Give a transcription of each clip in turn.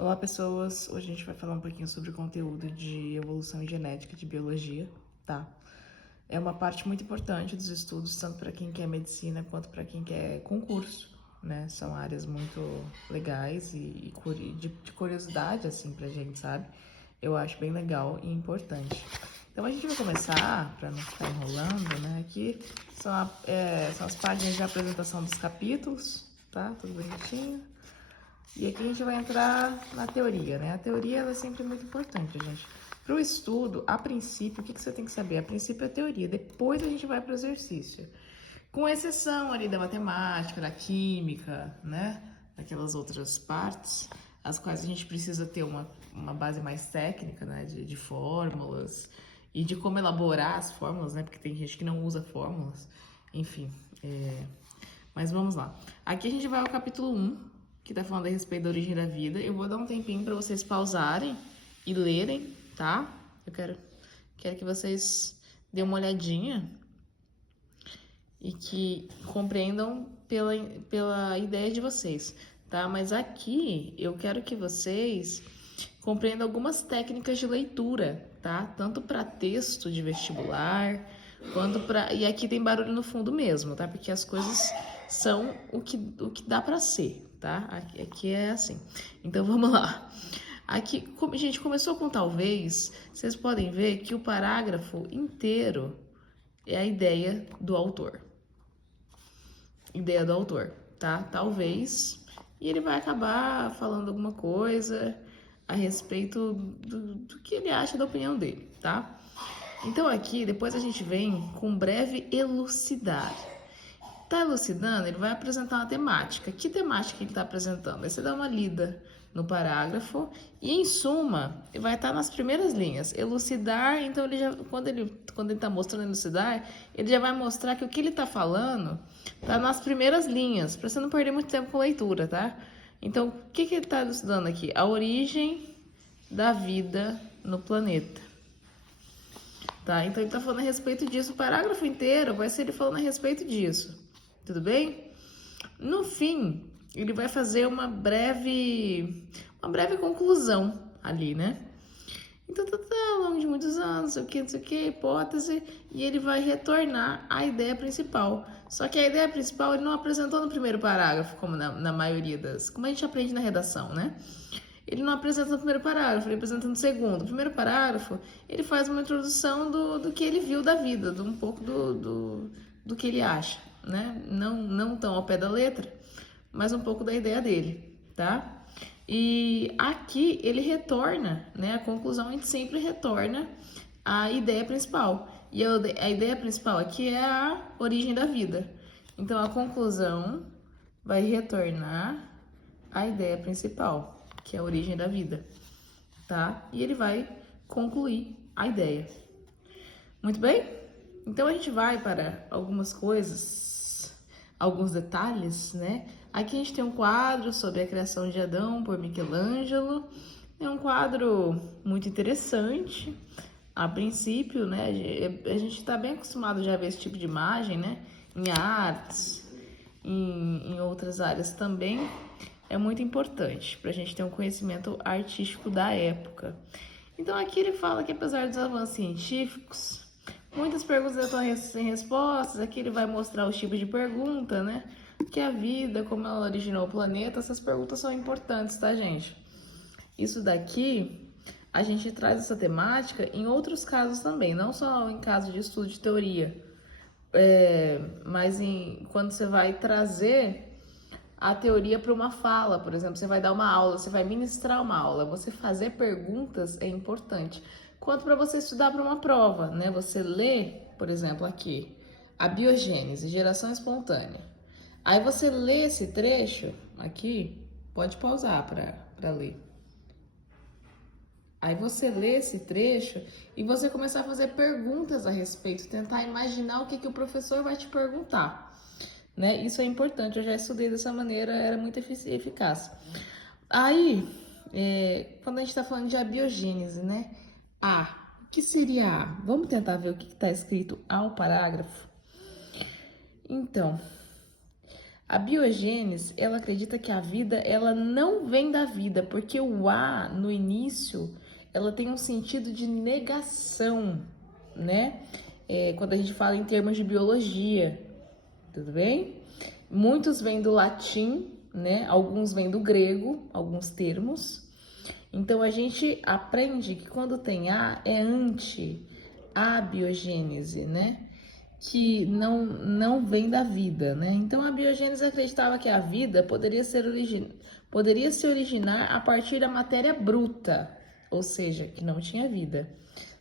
Olá, pessoas! Hoje a gente vai falar um pouquinho sobre o conteúdo de evolução e genética de biologia, tá? É uma parte muito importante dos estudos, tanto para quem quer medicina quanto para quem quer concurso, né? São áreas muito legais e de curiosidade, assim, pra gente, sabe? Eu acho bem legal e importante. Então a gente vai começar, para não ficar enrolando, né? Aqui são as páginas de apresentação dos capítulos, tá? Tudo bonitinho. E aqui a gente vai entrar na teoria, né? A teoria ela é sempre muito importante, gente. Para o estudo, a princípio, o que você tem que saber? A princípio é a teoria, depois a gente vai para o exercício. Com exceção ali da matemática, da química, né? Daquelas outras partes, as quais a gente precisa ter uma base mais técnica, né? De fórmulas e de como elaborar as fórmulas, né? Porque tem gente que não usa fórmulas. Enfim, mas vamos lá. Aqui a gente vai ao capítulo 1, que tá falando a respeito da origem da vida. Eu vou dar um tempinho para vocês pausarem e lerem, tá? Eu quero que vocês dêem uma olhadinha e que compreendam pela ideia de vocês, tá? Mas aqui eu quero que vocês compreendam algumas técnicas de leitura, tá? Tanto para texto de vestibular, quanto para... E aqui tem barulho no fundo mesmo, tá? Porque as coisas são o que dá para ser, tá? Aqui é assim. Então vamos lá. Aqui, gente, começou com talvez, vocês podem ver que o parágrafo inteiro é a ideia do autor. Ideia do autor, tá? Talvez. E ele vai acabar falando alguma coisa a respeito do que ele acha da opinião dele, tá? Então aqui, depois a gente vem com breve elucidar. Tá elucidando, ele vai apresentar uma temática. Que temática ele está apresentando? Aí você dá uma lida no parágrafo e, em suma, vai estar nas primeiras linhas. Elucidar, então, quando ele está mostrando elucidar, ele já vai mostrar que o que ele está falando está nas primeiras linhas, para você não perder muito tempo com leitura, tá? Então, o que ele está elucidando aqui? A origem da vida no planeta. Tá? Então, ele está falando a respeito disso. O parágrafo inteiro vai ser ele falando a respeito disso. Tudo bem? No fim, ele vai fazer uma breve conclusão ali, né? Então, ao longo de muitos anos, não sei o que, hipótese, e ele vai retornar à ideia principal. Só que a ideia principal ele não apresentou no primeiro parágrafo, como na maioria das... Como a gente aprende na redação, né? Ele não apresenta no primeiro parágrafo, ele apresenta no segundo. No primeiro parágrafo, ele faz uma introdução do que ele viu da vida, um pouco do que ele acha, né? Não tão ao pé da letra, mas um pouco da ideia dele, tá? E aqui ele retorna, né? A conclusão a gente sempre retorna à ideia principal. E a ideia principal aqui é a origem da vida. Então a conclusão vai retornar à ideia principal, que é a origem da vida, tá? E ele vai concluir a ideia. Muito bem? Então a gente vai para algumas coisas, alguns detalhes, né? Aqui a gente tem um quadro sobre a criação de Adão por Michelangelo. É um quadro muito interessante. A princípio, né? A gente está bem acostumado já a ver esse tipo de imagem, né? Em artes, em outras áreas também. É muito importante para a gente ter um conhecimento artístico da época. Então aqui ele fala que apesar dos avanços científicos, muitas perguntas estão sem respostas. Aqui ele vai mostrar os tipos de pergunta, né? Que a vida, como ela originou o planeta, essas perguntas são importantes, tá, gente? Isso daqui, a gente traz essa temática em outros casos também, não só em casos de estudo de teoria, mas quando você vai trazer a teoria para uma fala, por exemplo, você vai dar uma aula, você vai ministrar uma aula, você fazer perguntas é importante. Quanto para você estudar para uma prova, né? Você lê, por exemplo, aqui, a biogênese, geração espontânea. Aí você lê esse trecho aqui, pode pausar para ler. Aí você lê esse trecho e você começar a fazer perguntas a respeito, tentar imaginar o que o professor vai te perguntar. Né? Isso é importante, eu já estudei dessa maneira, era muito eficaz. Aí, quando a gente está falando de abiogênese, né? O que seria A? Vamos tentar ver o que está escrito ao parágrafo? Então, A biogênese, ela acredita que a vida, ela não vem da vida, porque o A, no início, ela tem um sentido de negação, né? Quando a gente fala em termos de biologia, tudo bem? Muitos vêm do latim, né? Alguns vêm do grego, alguns termos. Então, a gente aprende que quando tem A, é anti-abiogênese, né? Que não vem da vida, né? Então, a biogênese acreditava que a vida poderia se originar a partir da matéria bruta, ou seja, que não tinha vida,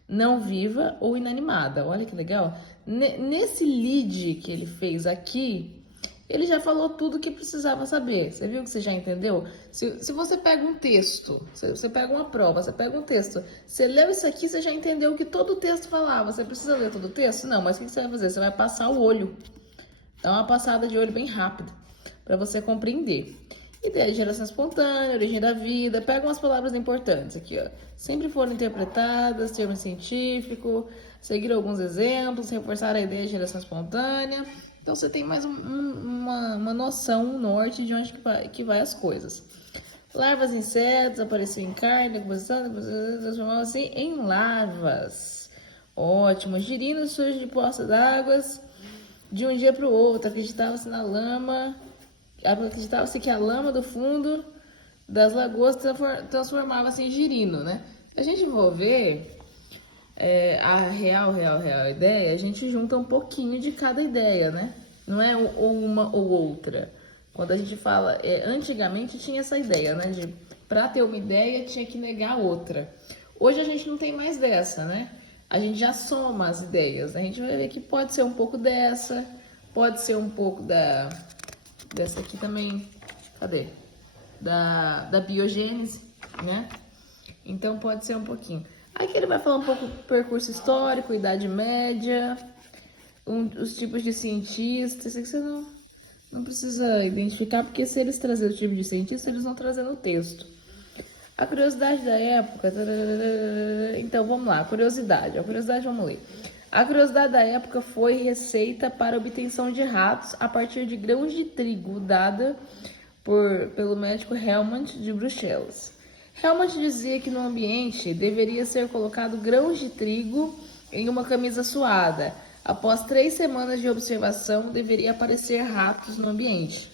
não viva ou inanimada. Olha que legal. Nesse lead que ele fez aqui, ele já falou tudo o que precisava saber. Você viu que você já entendeu? Se você pega um texto, você pega uma prova, você pega um texto, você leu isso aqui, você já entendeu o que todo o texto falava. Você precisa ler todo o texto? Não, mas o que você vai fazer? Você vai passar o olho. Dá uma passada de olho bem rápida, para você compreender. Ideia de geração espontânea, origem da vida. Pega umas palavras importantes aqui, ó. Sempre foram interpretadas, termo científico, seguir alguns exemplos, reforçar a ideia de geração espontânea. Então, você tem mais uma noção, um norte de onde que vai as coisas. Larvas de insetos apareciam em carne, transformavam assim em larvas. Ótimo. Girinos surgem de poças d'água de um dia para o outro. Acreditava-se que a lama do fundo das lagoas transformava-se em girino, né? Se a gente for ver a real ideia, a gente junta um pouquinho de cada ideia, né? Não é ou uma ou outra. Quando a gente fala, antigamente tinha essa ideia, né? De para ter uma ideia tinha que negar outra. Hoje a gente não tem mais dessa, né? A gente já soma as ideias. A gente vai ver que pode ser um pouco dessa, pode ser um pouco dessa aqui também. Cadê? Da biogênese, né? Então pode ser um pouquinho. Aqui ele vai falar um pouco do percurso histórico, idade média, os tipos de cientistas. Isso aqui você não precisa identificar, porque se eles trazerem o tipo de cientista, eles vão trazer no texto. A curiosidade da época. Então vamos lá, a curiosidade, vamos ler. A curiosidade da época foi receita para obtenção de ratos a partir de grãos de trigo, dada pelo médico Helmont de Bruxelas. Helmont dizia que no ambiente deveria ser colocado grãos de trigo em uma camisa suada. Após 3 semanas de observação, deveria aparecer ratos no ambiente.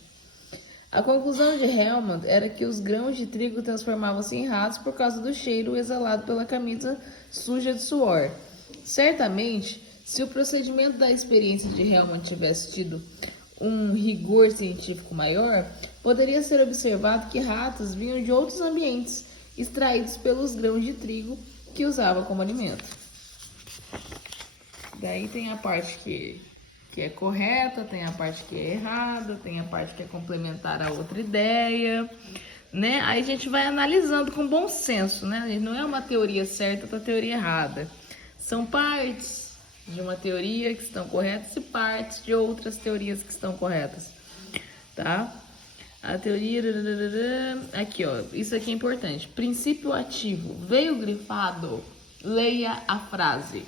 A conclusão de Helmont era que os grãos de trigo transformavam-se em ratos por causa do cheiro exalado pela camisa suja de suor. Certamente, se o procedimento da experiência de Helmont tivesse tido um rigor científico maior, poderia ser observado que ratos vinham de outros ambientes, extraídos pelos grãos de trigo que usava como alimento. Daí tem a parte que é correta, tem a parte que é errada, tem a parte que é complementar a outra ideia, né? Aí a gente vai analisando com bom senso, né? Não é uma teoria certa, outra teoria errada. São partes de uma teoria que estão corretas e partes de outras teorias que estão corretas, tá? A teoria... Aqui, ó. Isso aqui é importante. Princípio ativo. Veio grifado. Leia a frase.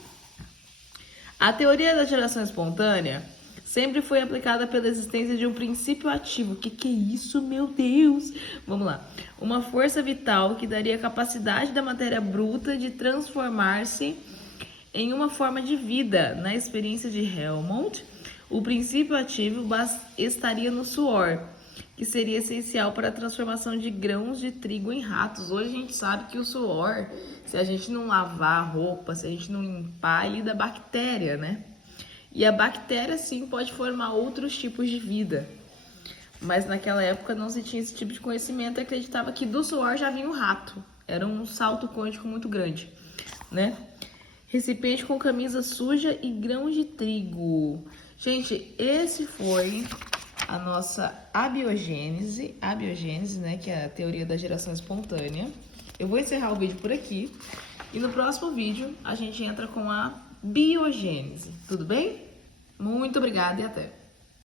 A teoria da geração espontânea sempre foi aplicada pela existência de um princípio ativo. O que é isso, meu Deus? Vamos lá. Uma força vital que daria capacidade da matéria bruta de transformar-se em uma forma de vida. Na experiência de Helmont, o princípio ativo estaria no suor, que seria essencial para a transformação de grãos de trigo em ratos. Hoje a gente sabe que o suor, se a gente não lavar a roupa, se a gente não limpar, ele dá bactéria, né? E a bactéria, sim, pode formar outros tipos de vida. Mas naquela época não se tinha esse tipo de conhecimento e acreditava que do suor já vinha um rato. Era um salto quântico muito grande, né? Recipiente com camisa suja e grãos de trigo. Gente, esse foi a nossa abiogênese, né, que é a teoria da geração espontânea. Eu vou encerrar o vídeo por aqui e no próximo vídeo a gente entra com a biogênese, tudo bem? Muito obrigada e até!